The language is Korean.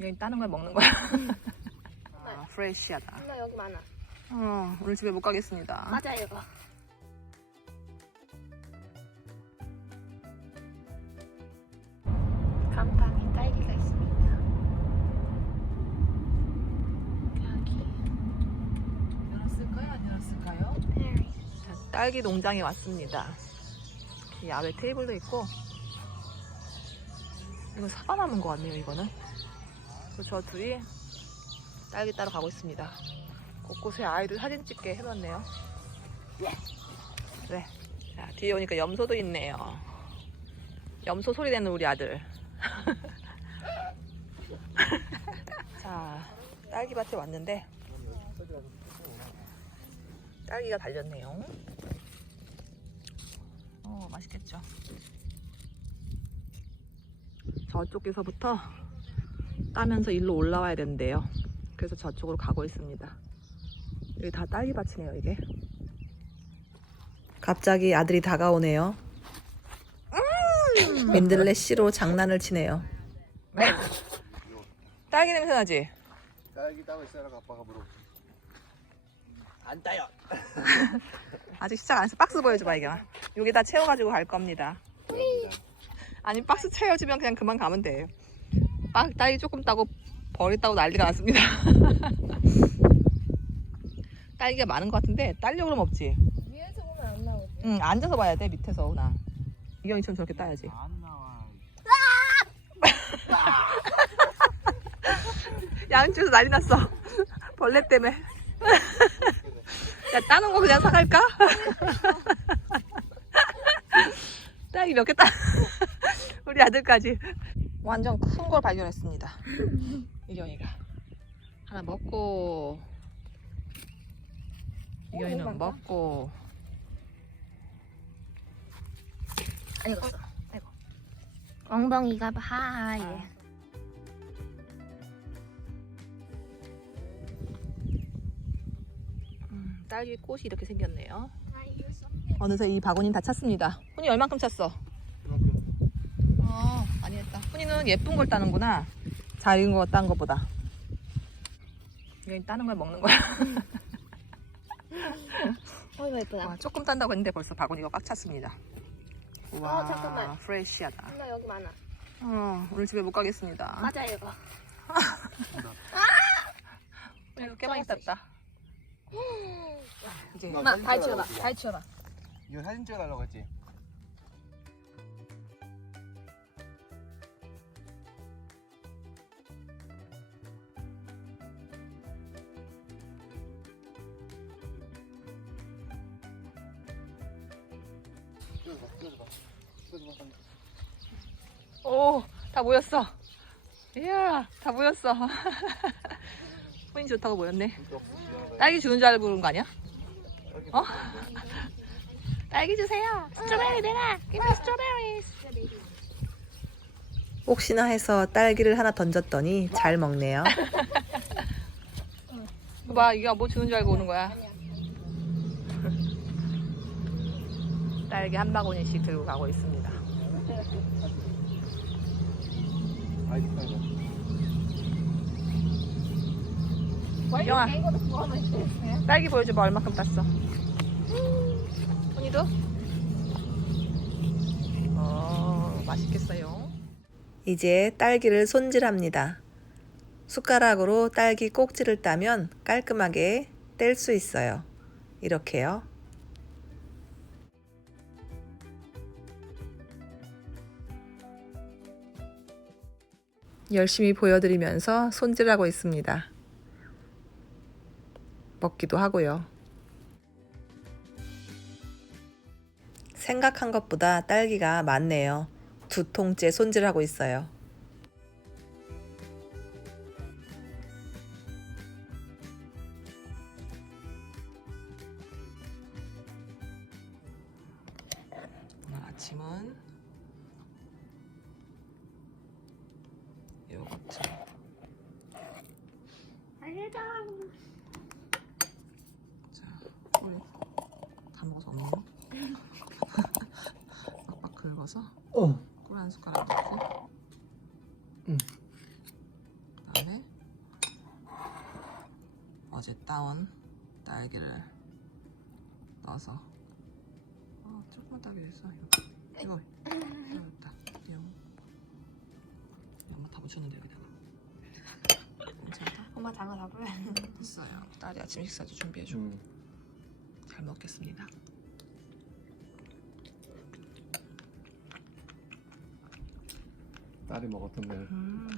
여기 따는 거야 먹는 거야? 아, 프레시하다. 엄마 여기 많아. 어, 오늘 집에 못 가겠습니다. 맞아 이거. 간판에 딸기가 있습니다. 여기 열었을까요? 안 열었을까요? 페리. 자, 딸기 농장에 왔습니다. 이렇게 야외 테이블도 있고 이거 사과 남은 것 같네요 이거는 그리고 저 둘이 딸기 따러 가고 있습니다. 곳곳에 아이들 사진 찍게 해놨네요. 네. 자, 뒤에 오니까 염소도 있네요. 염소 소리 내는 우리 아들. 자 딸기밭에 왔는데 딸기가 달렸네요. 어, 맛있겠죠. 저쪽에서부터 따면서 일로 올라와야 된대요. 그래서 저쪽으로 가고 있습니다. 여기 다 딸기밭이네요, 이게. 갑자기 아들이 다가오네요. 민들레 씨로 장난을 치네요. 딸기 냄새 나지? 딸기 따고 있어라 아빠가 물어. 안 따요. 아직 시작 안 했어. 박스 보여줘봐, 이거. 여기다 채워가지고 갈 겁니다. 아니 박스 채워주면 그냥 그만 가면 돼요. 빡 딸기 조금 따고 버렸다고 난리가 났습니다. 딸기가 많은 것 같은데 딸려 그러면 없지. 위에서 보면 안 나오지. 응 앉아서 봐야 돼 밑에서 나. 이경이처럼 저렇게 따야지. 안 나와. 양쪽에서 난리 났어. 벌레 때문에. 야 따는 거 그냥 사갈까? 딸기 몇개 따? 우리 아들까지 완전 큰 걸 발견했습니다. 이경이가 하나 먹고 이경이는 먹고 안 익었어. 아이고. 엉덩이가 하얘. 음, 딸기 꽃이 이렇게 생겼네요. 어느새 이 바구니는 다 찼습니다. 훈이 얼만큼 찼어? 어, 많이 했다. 훈이는 예쁜 걸 따는구나. 잘 익은 거 딴 거보다. 여기 따는 거야 먹는 거야? 어이구 예쁘다. 와, 조금 딴다고 했는데 벌써 바구니가 꽉 찼습니다. 와, 어, 잠깐만. 프레시하다. 엄마 여기 많아. 어, 오늘 집에 못 가겠습니다. 맞아 이거. 이거 꽤 많이 땄다. 이제 엄마 발 치워봐. 발 치워봐. 이거 사진 찍어달라고 했지. 오, 다 모였어. 이야, 다 모였어. 훈이 좋다고 모였네. 딸기 주는 줄 알고 그런 거 아니야? 어? 딸기 주세요. 스트로베리 내라. Give me strawberries. 혹시나 해서 딸기를 하나 던졌더니 잘 먹네요. 봐, 이거 뭐 주는 줄 알고 오는 거야. 딸기 한 바구니씩 들고 가고 있습니다. 영아. 딸기 보여줘봐 얼마큼 땄어 훈이도? 어 맛있겠어요 이제 딸기를 손질합니다 숟가락으로 딸기 꼭지를 따면 깔끔하게 뗄 수 있어요 이렇게요 열심히 보여드리면서 손질하고 있습니다 먹기도 하고요. 생각한 것보다 딸기가 많네요. 두 통째 손질하고 있어요. 아침은 요거트 알다 자 우리 다 먹어서 없는 거? 아빠 긁어서 어. 꿀 한 숟가락 넣고 응. 그다음에 어제 따온 딸기를 넣어서 아 조금만 딸기 있어 이거 이거 묻혔는데 여기다가 괜찮다. 엄마 장어 다 보여. 됐어요. 딸이 아침 식사도 준비해주고 음. 잘 먹겠습니다. 딸이 먹었던 데음